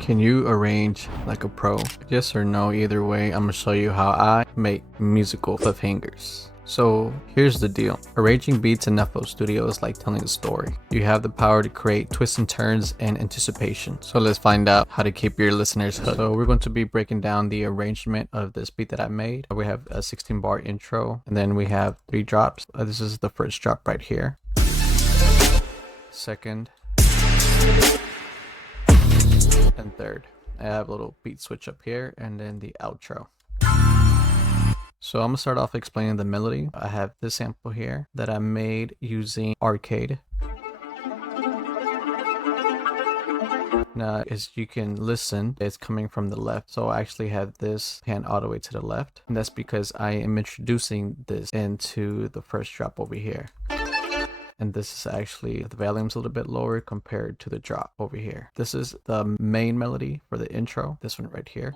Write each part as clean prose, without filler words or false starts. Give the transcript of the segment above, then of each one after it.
Can you arrange like a pro? Yes or no, either way, I'm gonna show you how I make musical cliffhangers. So here's the deal. Arranging beats in FL Studio is like telling a story. You have the power to create twists and turns and anticipation. So let's find out how to keep your listeners hooked. So we're going to be breaking down the arrangement of this beat that I made. We have a 16 bar intro, and then we have 3 drops. This is the first drop right here. Second. And third. I have a little beat switch up here, and then the outro. So I'm gonna start off explaining the melody. I have this sample here that I made using Arcade. Now, as you can listen, it's coming from the left. So I actually have this pan all the way to the left. And that's because I am introducing this into the first drop over here. And this is actually, the volume's a little bit lower compared to the drop over here. This is the main melody for the intro, this one right here.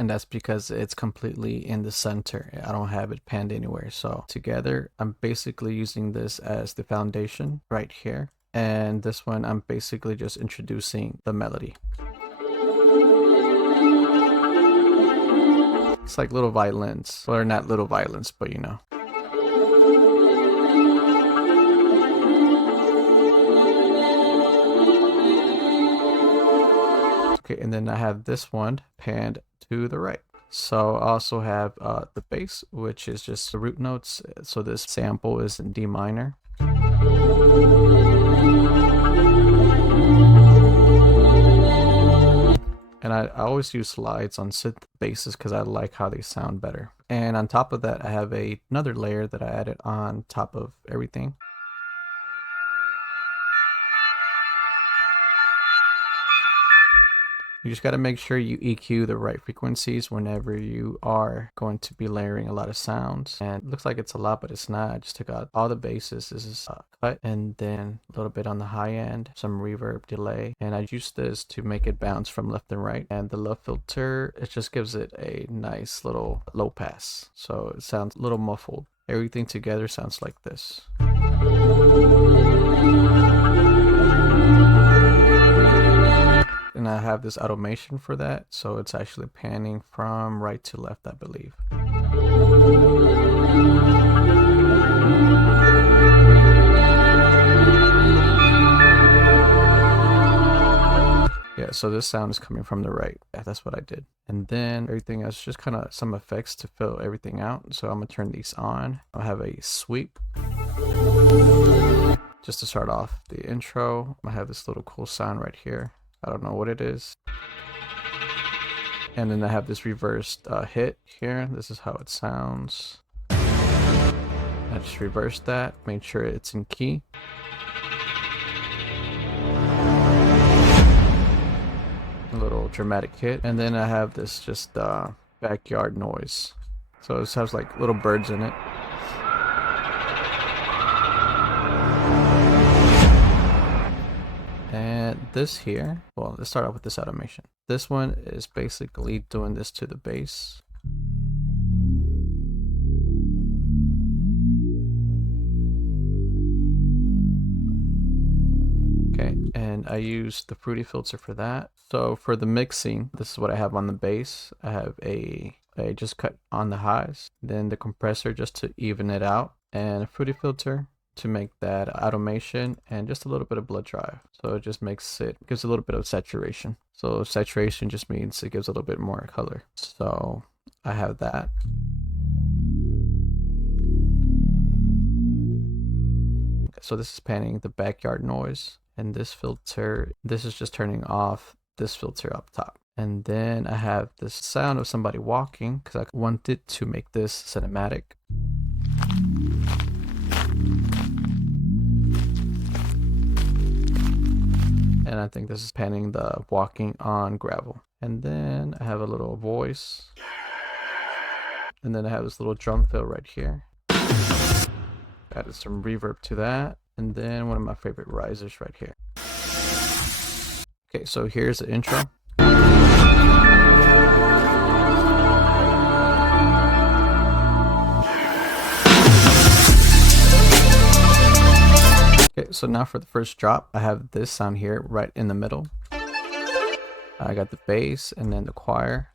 And that's because it's completely in the center. I don't have it panned anywhere. So together, I'm basically using this as the foundation right here. And this one, I'm basically just introducing the melody. It's like little violins. Well, they're not little violins, but you know. Okay, and then I have this one panned to the right. So I also have the bass, which is just the root notes. So this sample is in D minor. And I always use slides on synth basses because I like how they sound better. And on top of that, I have another layer that I added on top of everything. You just got to make sure you EQ the right frequencies whenever you are going to be layering a lot of sounds. And it looks like it's a lot, but it's not. I just took out all the basses. This is cut, and then a little bit on the high end, some reverb, delay. And I used this to make it bounce from left and right. And the low filter, it just gives it a nice little low pass. So it sounds a little muffled. Everything together sounds like this. And I have this automation for that, so it's actually panning from right to left, I believe. Yeah, so this sound is coming from the right. Yeah, that's what I did. And then everything else, just kind of some effects to fill everything out. So I'm gonna turn these on. I'll have a sweep. Just to start off the intro, I have this little cool sound right here. I don't know what it is. And then I have this reversed hit here. This is how it sounds. I just reversed that, made sure it's in key. A little dramatic hit. And then I have this just backyard noise. So it sounds like little birds in it. And this here, well, let's start off with this automation. This one is basically doing this to the bass. Okay, and I use the Fruity filter for that. So for the mixing, this is what I have on the bass. I have I just cut on the highs, then the compressor just to even it out, and a Fruity filter to make that automation, and just a little bit of blood drive. So it just gives a little bit of saturation. So saturation just means it gives a little bit more color. So I have that. So this is panning the backyard noise, and this filter, this is just turning off this filter up top. And then I have this sound of somebody walking because I wanted to make this cinematic. And I think this is panning the walking on gravel. And then I have a little voice. And then I have this little drum fill right here. Added some reverb to that. And then one of my favorite risers right here. Okay, so here's the intro. Okay, so now for the first drop, I have this sound here right in the middle. I got the bass and then the choir.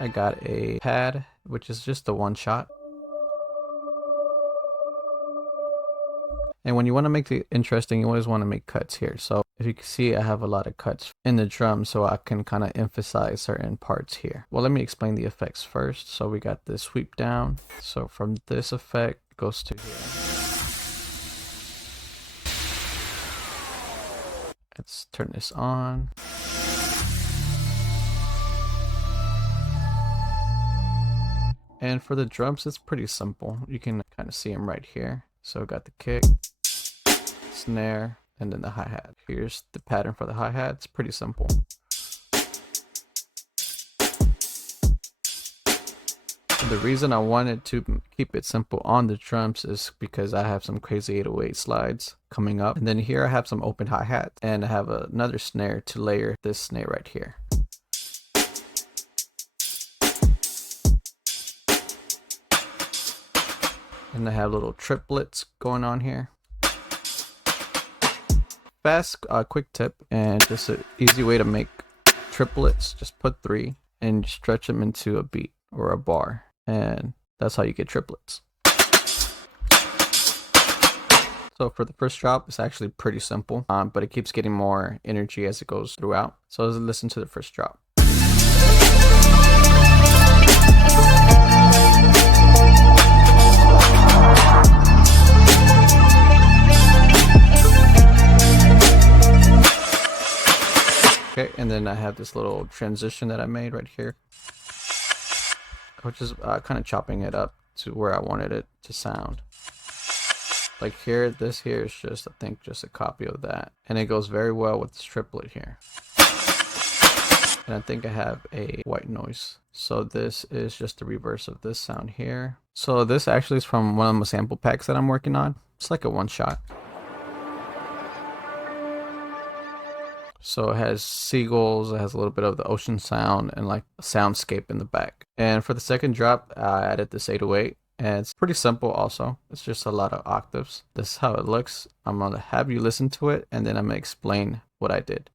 I got a pad, which is just a one shot. And when you want to make it interesting, you always want to make cuts here. So if you can see, I have a lot of cuts in the drum so I can kind of emphasize certain parts here. Well, let me explain the effects first. So we got this sweep down. So from this effect, it goes to here. Let's turn this on. And for the drums, it's pretty simple. You can kind of see them right here. So I got the kick, snare, and then the hi-hat. Here's the pattern for the hi-hat. It's pretty simple. And the reason I wanted to keep it simple on the drums is because I have some crazy 808 slides coming up. And then here I have some open hi-hat, and I have another snare to layer this snare right here. And I have little triplets going on here. Fast, quick tip, and just an easy way to make triplets. Just put 3 and stretch them into a beat or a bar. And that's how you get triplets. So for the first drop, it's actually pretty simple, but it keeps getting more energy as it goes throughout. So let's listen to the first drop. Okay, and then I have this little transition that I made right here, which is kind of chopping it up to where I wanted it to sound. Like here, this here is just, I think, just a copy of that. And it goes very well with this triplet here. And I think I have a white noise. So this is just the reverse of this sound here. So this actually is from one of my sample packs that I'm working on. It's like a one shot. So it has seagulls, it has a little bit of the ocean sound and like a soundscape in the back. And for the second drop, I added this 808, and it's pretty simple also. It's just a lot of octaves. This is how it looks. I'm gonna have you listen to it, and then I'm gonna explain what I did.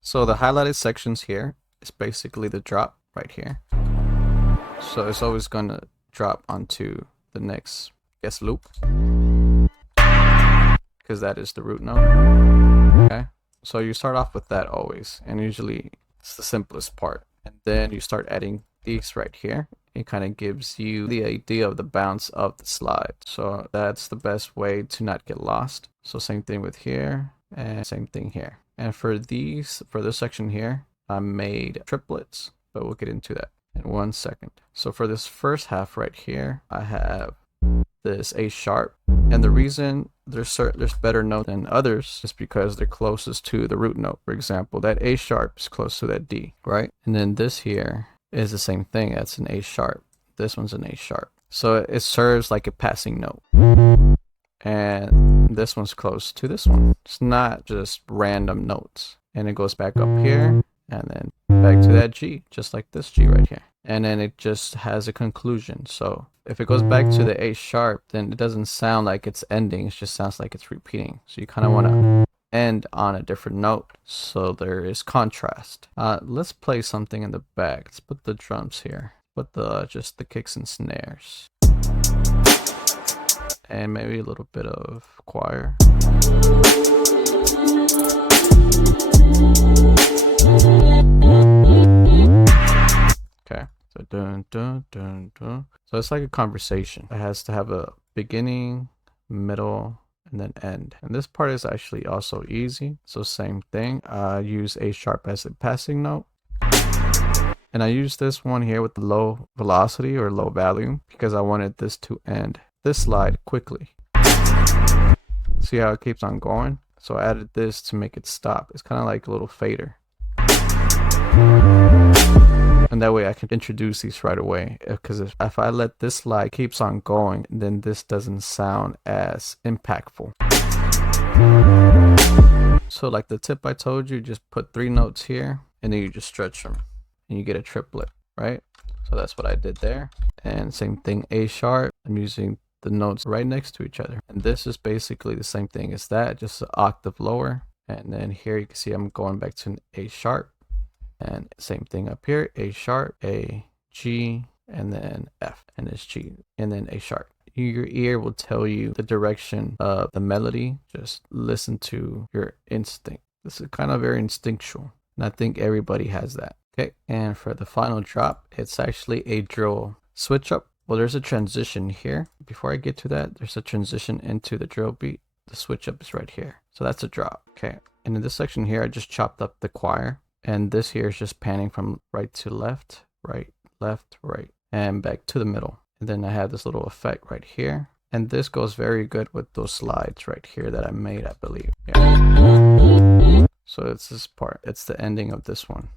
So the highlighted sections here is basically the drop right here. So it's always going to drop onto the next, loop, because that is the root note. Okay, so you start off with that always, and usually it's the simplest part. And then you start adding these right here. It kind of gives you the idea of the bounce of the slide. So that's the best way to not get lost. So same thing with here, and same thing here. And for this section here, I made triplets, but we'll get into that in 1 second. So for this first half right here, I have this A sharp, and the reason there's better note than others is because they're closest to the root note. For example, that A sharp is close to that D, right? And then this here is the same thing. That's an A sharp. This one's an A sharp. So it serves like a passing note. And this one's close to this one. It's not just random notes. And it goes back up here and then back to that G, just like this G right here. And then it just has a conclusion. So if it goes back to the A sharp, then it doesn't sound like it's ending. It just sounds like it's repeating. So you kind of want to end on a different note, so there is contrast. Let's play something in the back. Let's put the drums here. Put just the kicks and snares. And maybe a little bit of choir. Okay, so dun dun dun dun. So it's like a conversation. It has to have a beginning, middle, and then end. And this part is actually also easy. So same thing. I use A sharp as a passing note. And I use this one here with the low velocity or low volume because I wanted this to end this slide quickly. See how it keeps on going? So I added this to make it stop. It's kind of like a little fader. And And that way I can introduce these right away, because if I let this slide keeps on going, then this doesn't sound as impactful. So like the tip I told you, just put 3 notes here and then you just stretch them and you get a triplet, right? So that's what I did there. And same thing, A sharp, I'm using the notes right next to each other. And this is basically the same thing as that, just an octave lower. And then here you can see I'm going back to an A sharp. And same thing up here, A sharp, A, G, and then F, and it's G, and then A sharp. Your ear will tell you the direction of the melody. Just listen to your instinct. This is kind of very instinctual, and I think everybody has that. Okay, and for the final drop, it's actually a drill switch up. Well, there's a transition here. Before I get to that, there's a transition into the drill beat. The switch up is right here. So that's a drop. Okay, and in this section here, I just chopped up the choir. And this here is just panning from right to left, right, left, right, and back to the middle. And then I have this little effect right here. And this goes very good with those slides right here that I made, I believe. Yeah. So it's this part. It's the ending of this one.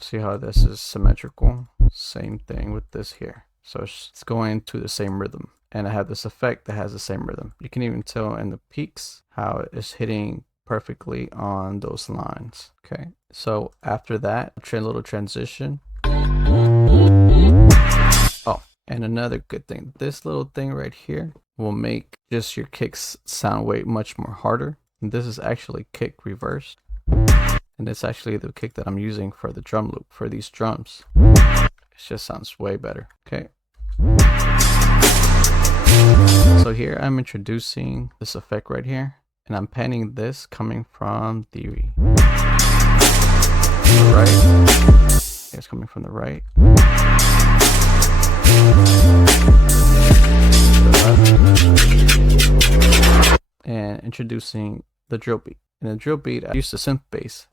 See how this is symmetrical? Same thing with this here. So it's going to the same rhythm. And I have this effect that has the same rhythm. You can even tell in the peaks how it's hitting perfectly on those lines. Okay, so after that, a little transition. Oh, and another good thing, this little thing right here will make just your kicks sound way much more harder. And this is actually kick reverse, and it's actually the kick that I'm using for the drum loop for these drums. It just sounds way better. Okay, so here I'm introducing this effect right here. And I'm panning this coming from the right. It's coming from the right. The left. And introducing the drill beat. In the drill beat, I used the synth bass.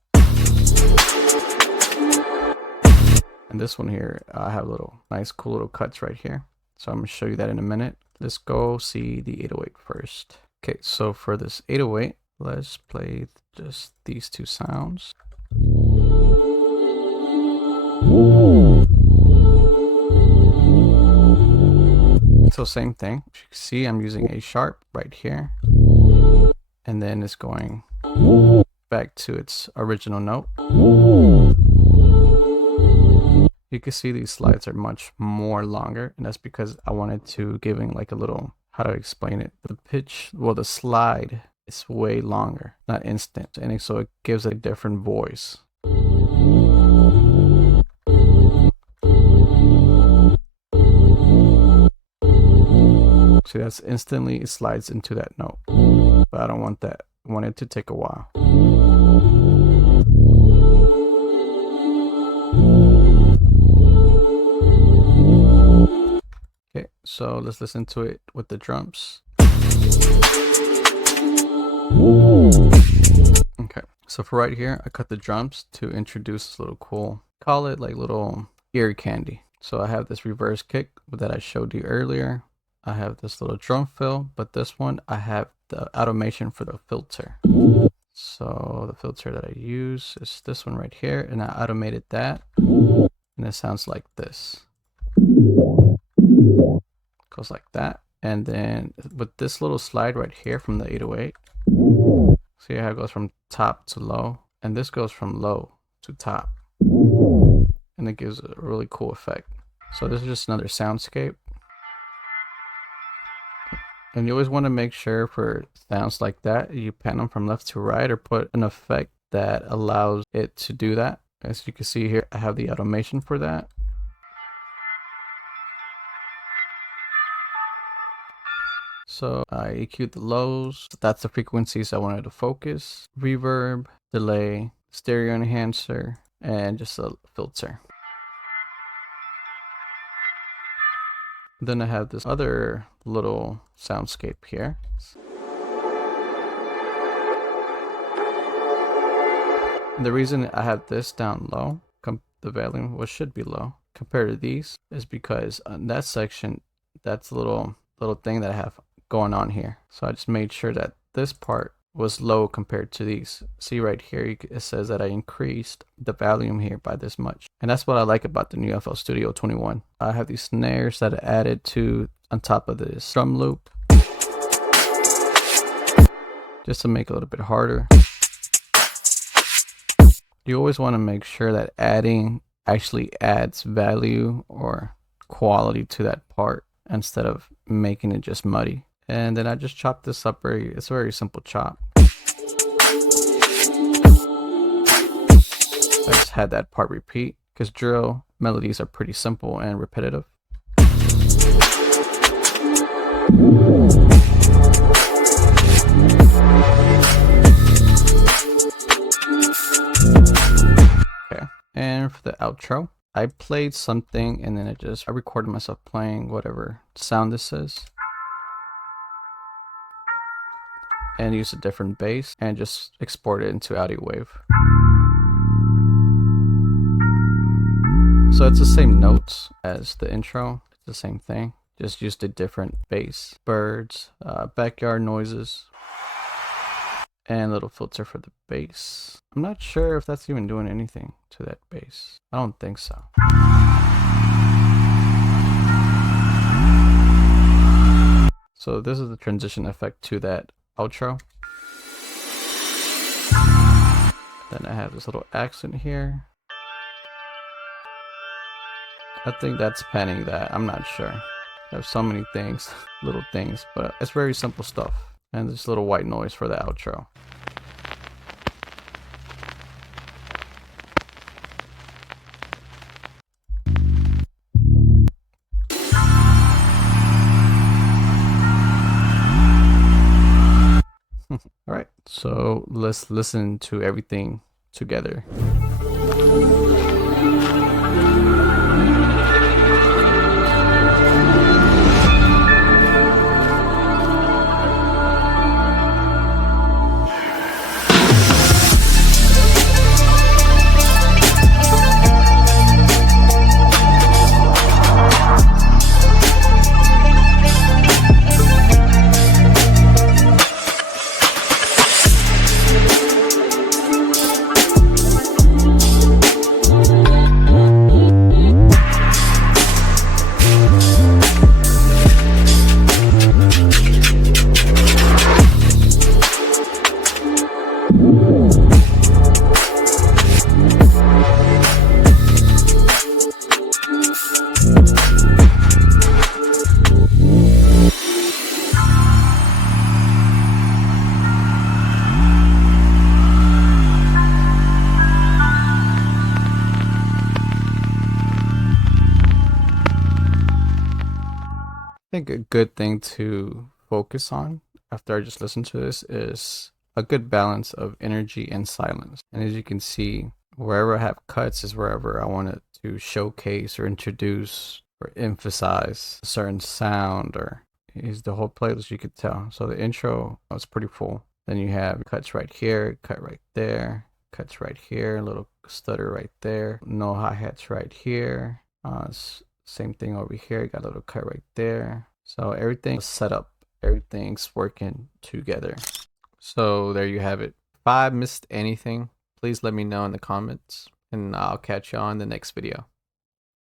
And this one here, I have little nice cool little cuts right here. So I'm going to show you that in a minute. Let's go see the 808 first. Okay, so for this 808, let's play just these 2 sounds. So same thing. As you can see, I'm using A sharp right here. And then it's going back to its original note. You can see these slides are much more longer, and that's because I wanted to giving like a little, how to explain it, the pitch, well, the slide is way longer, not instant, and so it gives a different voice. See, that's instantly, it slides into that note, but I don't want that. I want it to take a while. Okay, so let's listen to it with the drums. Okay, so for right here, I cut the drums to introduce this little cool, call it like little ear candy. So I have this reverse kick that I showed you earlier. I have this little drum fill, but this one I have the automation for the filter. So the filter that I use is this one right here, and I automated that, and it sounds like this. Goes like that. And then with this little slide right here from the 808, see how it goes from top to low, and this goes from low to top, and it gives a really cool effect. So this is just another soundscape. And you always want to make sure for sounds like that, you pan them from left to right or put an effect that allows it to do that. As you can see here, I have the automation for that. So I EQ'd the lows. That's the frequencies I wanted to focus. Reverb, delay, stereo enhancer, and just a filter. Then I have this other little soundscape here. And the reason I have this down low, the volume should be low compared to these, is because on that section, that's a little thing that I have going on here. So I just made sure that this part was low compared to these. See right here, it says that I increased the volume here by this much. And that's what I like about the new FL Studio 21. I have these snares that are added to on top of this drum loop, just to make it a little bit harder. You always want to make sure that adding actually adds value or quality to that part instead of making it just muddy. And then I just chop this up it's a very simple chop. I just had that part repeat because drill melodies are pretty simple and repetitive. Okay, and for the outro, I played something and then I recorded myself playing whatever sound this is, and use a different bass and just export it into audio wave. So it's the same notes as the intro, it's the same thing, just used a different bass. Birds, backyard noises, and a little filter for the bass. I'm not sure if that's even doing anything to that bass. I don't think so. So this is the transition effect to that outro. Then I have this little accent here. I think that's panning that. I'm not sure. I have so many things, little things, but it's very simple stuff. And this little white noise for the outro. All right, so let's listen to everything together. I think a good thing to focus on after I just listened to this is a good balance of energy and silence. And as you can see, wherever I have cuts is wherever I wanted to showcase or introduce or emphasize a certain sound, or is the whole playlist, you could tell. So the intro was pretty full. Then you have cuts right here, cut right there, cuts right here, a little stutter right there, no hi-hats right here. Same thing over here, got a little cut right there. So everything's set up, everything's working together. So there you have it. If I missed anything, please let me know in the comments, and I'll catch you on the next video.